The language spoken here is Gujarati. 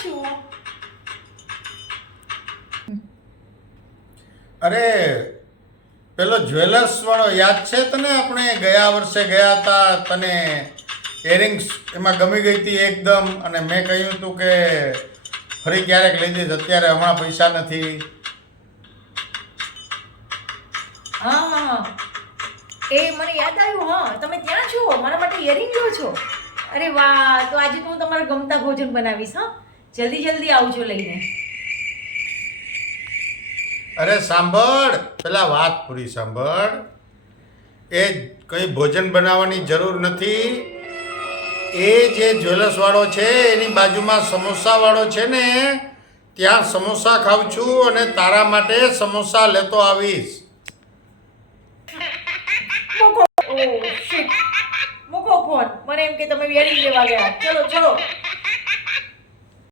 છું? અરે પેલો જ્વેલર્સ વાળો યાદ છે તને? આપણે ગયા વર્ષે ગયા હતા, તને ઇયરિંગ્સ એમાં ગમી ગઈ હતી એકદમ, અને મેં કહ્યું હતું કે ફરી ક્યારેક લઈ દઈશ, અત્યારે હમણાં પૈસા નથી. હા, એ મને યાદ આવ્યું. હા, તમે ત્યાં છો, મારા માટે ઇયરિંગ લો છો. અરે વાહ, તો આજે તો હું તમારા ગમતા ભોજન બનાવીશ. હા, જલ્દી જલ્દી આવજો લઈને. અરે સાંભળ, પેલા વાત પૂરી સાંભળ. એ કંઈ ભોજન બનાવવાની જરૂર નથી. એ જે જ્વેલર્સ વાળો છે એની બાજુમાં સમોસા વાળો છે ને, ત્યાં સમોસા ખાઉં છું અને તારા માટે સમોસા લેતો આવીશ. મૂકો. ઓ શિટ, મૂકો ફોન. મને એમ કે તમે ઇયરિંગ લેવા ગયા. ચલો ચલો.